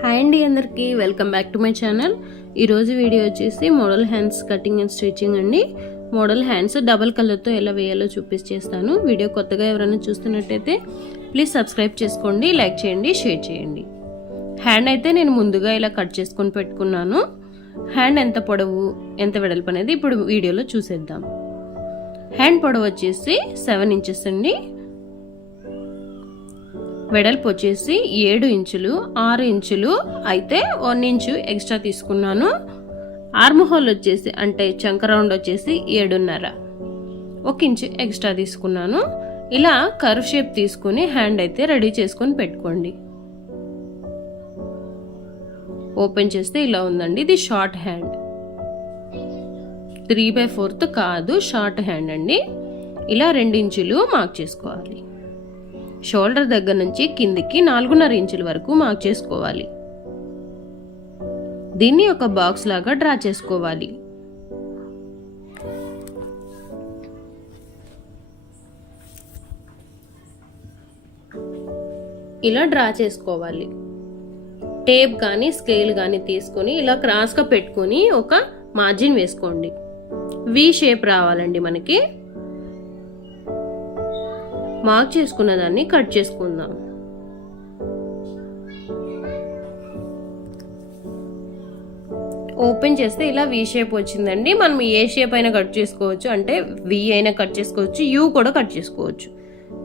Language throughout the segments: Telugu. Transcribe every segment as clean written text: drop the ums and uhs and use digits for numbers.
హాయ్ అండి అందరికీ welcome back to my channel. ఈరోజు వీడియో వచ్చేసి model hands cutting and stitching అండి. మోడల్ హ్యాండ్స్ డబల్ కలర్తో ఎలా వేయాలో చూపిస్తాను. వీడియో కొత్తగా ఎవరైనా చూస్తున్నట్టయితే ప్లీజ్ సబ్స్క్రైబ్ చేసుకోండి, లైక్ చేయండి, షేర్ చేయండి. హ్యాండ్ అయితే నేను ముందుగా ఇలా కట్ చేసుకొని పెట్టుకున్నాను. హ్యాండ్ ఎంత పొడవు ఎంత వెడల్పు అనేది ఇప్పుడు వీడియోలో చూసేద్దాం. హ్యాండ్ పొడవు వచ్చేసి 7 ఇంచెస్ అండి. వెడల్పు వచ్చేసి 7 ఇంచులు. 6 ఇంచులు అయితే 1 ఇంచు ఎక్స్ట్రా తీసుకున్నాను. ఆర్మ్ హోల్ వచ్చేసి అంటే చంక రౌండ్ వచ్చేసి 7.5, 1 ఇంచు ఎక్స్ట్రా తీసుకున్నాను. ఇలా కర్వ్ షేప్ తీసుకుని హ్యాండ్ అయితే రెడీ చేసుకొని పెట్టుకోండి. ఓపెన్ చేస్తే ఇలా ఉందండి. ఇది షార్ట్ హ్యాండ్, 3/4 కాదు, షార్ట్ హ్యాండ్ అండి. ఇలా 2 ఇంచులు మార్క్ చేసుకోవాలి. షోల్డర్ దగ్గర నుంచి కిందికి 4.5 ఇంచుల వరకు మార్క్ చేసుకోవాలి. దీన్ని ఒక బాక్స్ లాగా డ్రా చేసుకోవాలి. ఇలా డ్రా చేసుకోవాలి. టేప్ కానీ స్కేల్ కానీ తీసుకొని ఇలా క్రాస్గా పెట్టుకొని ఒక మార్జిన్ వేసుకోండి. వి షేప్ రావాలండి మనకి. మార్క్ చేసుకున్న దాన్ని కట్ చేసుకుందాం. ఓపెన్ చేస్తే ఇలా వి షేప్ వచ్చిందండి. మనం ఏ షేప్ అయినా కట్ చేసుకోవచ్చు, అంటే వి అయినా కట్ చేసుకోవచ్చు, యూ కూడా కట్ చేసుకోవచ్చు.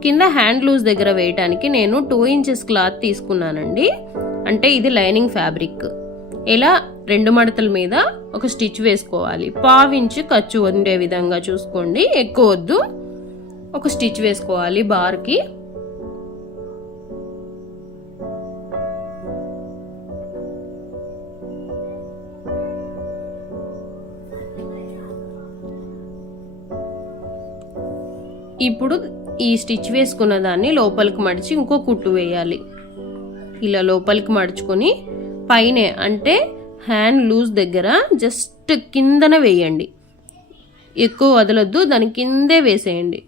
కింద హ్యాండ్ లూజ్ దగ్గర వేయటానికి నేను 2 ఇంచెస్ క్లాత్ తీసుకున్నానండి. అంటే ఇది లైనింగ్ ఫ్యాబ్రిక్. ఇలా 2 మడతల మీద ఒక స్టిచ్ వేసుకోవాలి. 1/2 ఇంచు ఖర్చు ఉండే విధంగా చూసుకోండి, ఎక్కువ వద్దు. ఒక స్టిచ్ వేసుకోవాలి బార్కి. ఇప్పుడు ఈ స్టిచ్ వేసుకున్న దాన్ని లోపలికి మడిచి ఇంకో కుట్టు వేయాలి. ఇలా లోపలికి మడుచుకొని పైనే అంటే హ్యాండ్ లూజ్ దగ్గర జస్ట్ కిందన వేయండి. ఎక్కువ వదలొద్దు, దాని కిందే వేసేయండి.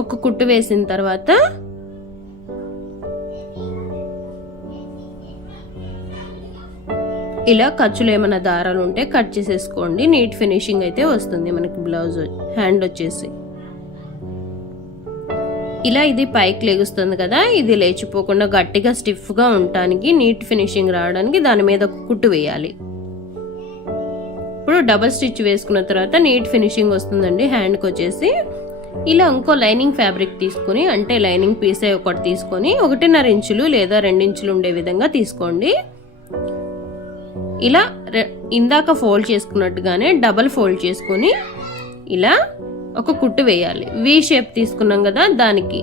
ఒక కుట్టు వేసిన తర్వాత ఇలా ఖర్చులు ఏమైనా దారాలు ఉంటే కట్ చేసేసుకోండి. నీట్ ఫినిషింగ్ అయితే వస్తుంది మనకి బ్లౌజ్. హ్యాండ్ వచ్చేసి ఇలా ఇది పైకి లెగుస్తుంది కదా, ఇది లేచిపోకుండా గట్టిగా స్టిఫ్గా ఉండటానికి, నీట్ ఫినిషింగ్ రావడానికి దాని మీద ఒక కుట్టు వేయాలి. ఇప్పుడు డబల్ స్టిచ్ వేసుకున్న తర్వాత నీట్ ఫినిషింగ్ వస్తుందండి హ్యాండ్కి వచ్చేసి. ఇలా ఇంకో లైనింగ్ ఫ్యాబ్రిక్ తీసుకుని, అంటే లైనింగ్ పీసే ఒకటి తీసుకొని 1.5 ఇంచులు లేదా 2 ఇంచులు ఉండే విధంగా తీసుకోండి. ఇలా ఇందాక ఫోల్డ్ చేసుకున్నట్టుగానే డబల్ ఫోల్డ్ చేసుకుని ఇలా ఒక కుట్టు వేయాలి. వి షేప్ తీసుకున్నాం కదా, దానికి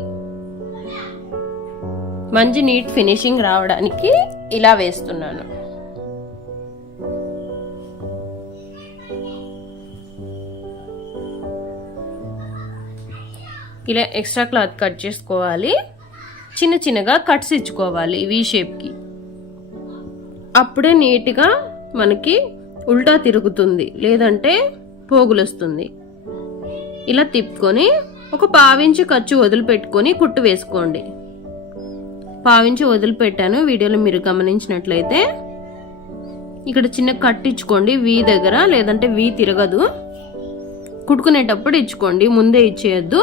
మంచి నీట్ ఫినిషింగ్ రావడానికి ఇలా వేస్తున్నాను. ఇలా ఎక్స్ట్రా క్లాత్ కట్ చేసుకోవాలి. చిన్న చిన్నగా కట్స్ ఇచ్చుకోవాలి వి షేప్కి. అప్పుడే నీట్గా మనకి ఉల్టా తిరుగుతుంది, లేదంటే పోగులు వస్తుంది. ఇలా తిప్పుకొని ఒక 1/2 ఇంచు ఖర్చు వదిలిపెట్టుకొని కుట్టు వేసుకోండి. 1/2 ఇంచు వదిలిపెట్టాను వీడియోలో మీరు గమనించినట్లయితే. ఇక్కడ చిన్న కట్ ఇచ్చుకోండి వి దగ్గర, లేదంటే వి తిరగదు. కుట్టుకునేటప్పుడు ఇచ్చుకోండి, ముందే ఇచ్చేయద్దు.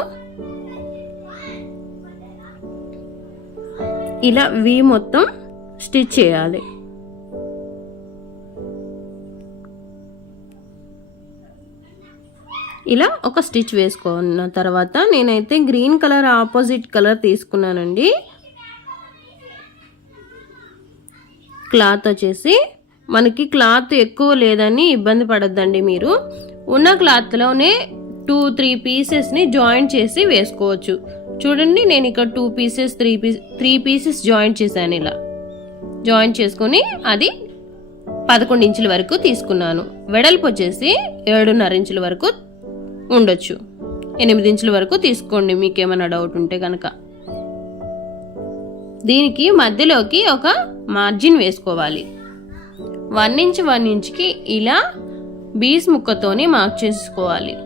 ఇలా వి మొత్తం స్టిచ్ చేయాలి. ఇలా ఒక స్టిచ్ వేసుకున్న తర్వాత నేనైతే గ్రీన్ కలర్ ఆపోజిట్ కలర్ తీసుకున్నానండి. క్లాత్ వచ్చేసి మనకి క్లాత్ ఎక్కువ లేదని ఇబ్బంది పడద్దండి. మీరు ఉన్న క్లాత్లోనే 2-3 పీసెస్ని జాయింట్ చేసి వేసుకోవచ్చు. చూడండి, నేను ఇక్కడ 2 పీసెస్ 3 పీసెస్ జాయింట్ చేశాను. ఇలా జాయింట్ చేసుకొని అది 11 ఇంచుల వరకు తీసుకున్నాను. వెడల్పు వచ్చేసి 7.5 ఇంచుల వరకు ఉండొచ్చు. 8 ఇంచుల వరకు తీసుకోండి మీకేమైనా డౌట్ ఉంటే కనుక. దీనికి మధ్యలోకి ఒక మార్జిన్ వేసుకోవాలి. 1 ఇంచ్ 1 ఇంచ్కి ఇలా బీస్ ముక్కతోని మార్క్ చేసుకోవాలి.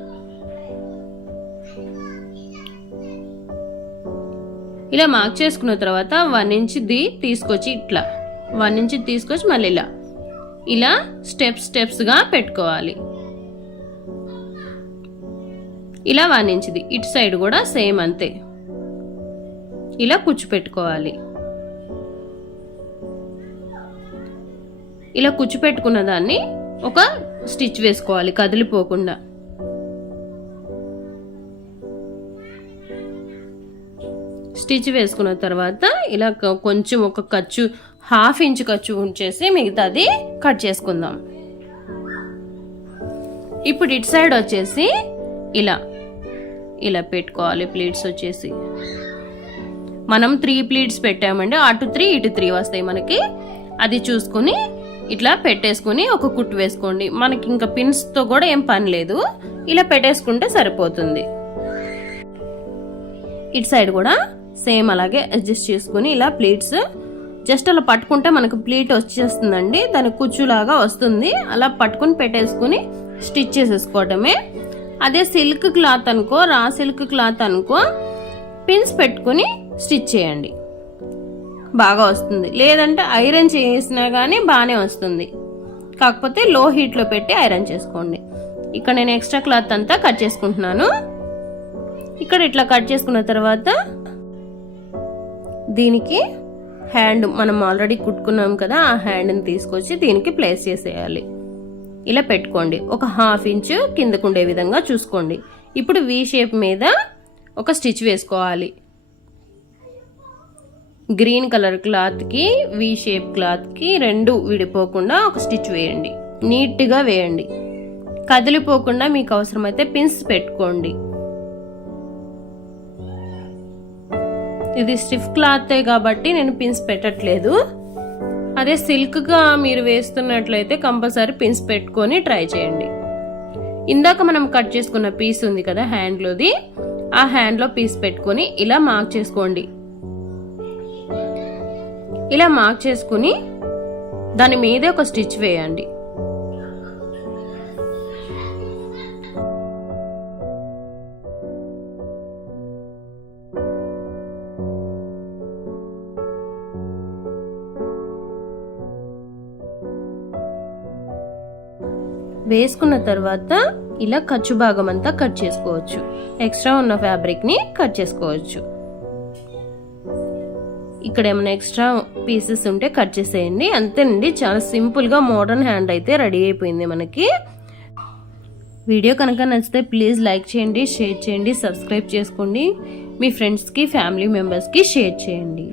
ఇలా మార్క్ చేసుకున్న తర్వాత 1 ఇంచ్ది తీసుకొచ్చి ఇట్లా 1 ఇంచ్ తీసుకొచ్చి మళ్ళీ ఇలా స్టెప్స్గా పెట్టుకోవాలి. ఇలా 1 ఇంచ్ది ఇటు సైడ్ కూడా సేమ్ అంతే ఇలా కుచ్చు పెట్టుకోవాలి. ఇలా కుచ్చు పెట్టుకున్న దాన్ని ఒక స్టిచ్ వేసుకోవాలి కదిలిపోకుండా. స్టిచ్ వేసుకున్న తర్వాత ఇలా కొంచెం ఒక ఖర్చు 1/2 ఇంచ్ ఖర్చు ఉంచేసి మిగతాది కట్ చేసుకుందాం. ఇప్పుడు ఇటు సైడ్ వచ్చేసి ఇలా పెట్టుకోవాలి. ప్లీట్స్ వచ్చేసి మనం 3 ప్లీట్స్ పెట్టామండి, అటు 3 ఇటు 3 వస్తాయి మనకి. అది చూసుకుని ఇట్లా పెట్టేసుకుని ఒక కుట్టు వేసుకోండి. మనకి ఇంకా పిన్స్తో కూడా ఏం పని లేదు, ఇలా పెట్టేసుకుంటే సరిపోతుంది. ఇటు సైడ్ కూడా సేమ్ అలాగే అడ్జస్ట్ చేసుకుని ఇలా ప్లీట్స్ జస్ట్ అలా పట్టుకుంటే మనకు ప్లీట్ వచ్చేస్తుందండి, దాని కుచ్చులాగా వస్తుంది. అలా పట్టుకుని పెట్టేసుకుని స్టిచ్ చేసేసుకోవటమే. అదే సిల్క్ క్లాత్ అనుకో, రా సిల్క్ క్లాత్ అనుకో, పిన్స్ పెట్టుకుని స్టిచ్ చేయండి, బాగా వస్తుంది. లేదంటే ఐరన్ చేసినా కానీ బాగానే వస్తుంది, కాకపోతే లో హీట్లో పెట్టి ఐరన్ చేసుకోండి. ఇక్కడ నేను ఎక్స్ట్రా క్లాత్ అంతా కట్ చేసుకుంటున్నాను. ఇక్కడ ఇట్లా కట్ చేసుకున్న తర్వాత దీనికి హ్యాండ్ మనం ఆల్రెడీ కుట్టుకున్నాం కదా, ఆ హ్యాండ్ని తీసుకొచ్చి దీనికి ప్లేస్ చేసేయాలి. ఇలా పెట్టుకోండి. ఒక 1/2 ఇంచ్ కిందకు ఉండే విధంగా చూసుకోండి. ఇప్పుడు వి షేప్ మీద ఒక స్టిచ్ వేసుకోవాలి. గ్రీన్ కలర్ క్లాత్కి వి షేప్ క్లాత్కి 2 విడిపోకుండా ఒక స్టిచ్ వేయండి. నీట్గా వేయండి, కదిలిపోకుండా. మీకు అవసరమైతే పిన్స్ పెట్టుకోండి. ఇది స్టిఫ్ క్లాతే కాబట్టి నేను పిన్స్ పెట్టట్లేదు. అదే సిల్క్గా మీరు వేస్తున్నట్లయితే కంపల్సరీ పిన్స్ పెట్టుకొని ట్రై చేయండి. ఇందాక మనం కట్ చేసుకున్న పీస్ ఉంది కదా హ్యాండ్లోది, ఆ హ్యాండ్లో పీస్ పెట్టుకొని ఇలా మార్క్ చేసుకోండి. ఇలా మార్క్ చేసుకుని దాని మీదే ఒక స్టిచ్ వేయండి. వేసుకున్న తర్వాత ఇలా ఖర్చు భాగం అంతా కట్ చేసుకోవచ్చు. ఎక్స్ట్రా ఉన్న ఫ్యాబ్రిక్ని కట్ చేసుకోవచ్చు. ఇక్కడ ఏమైనా ఎక్స్ట్రా పీసెస్ ఉంటే కట్ చేసేయండి. అంతేనండి, చాలా సింపుల్గా మోడర్న్ హ్యాండ్ అయితే రెడీ అయిపోయింది మనకి. వీడియో కనుక నచ్చితే ప్లీజ్ లైక్ చేయండి, షేర్ చేయండి, సబ్స్క్రైబ్ చేసుకోండి. మీ ఫ్రెండ్స్కి, ఫ్యామిలీ మెంబర్స్కి షేర్ చేయండి.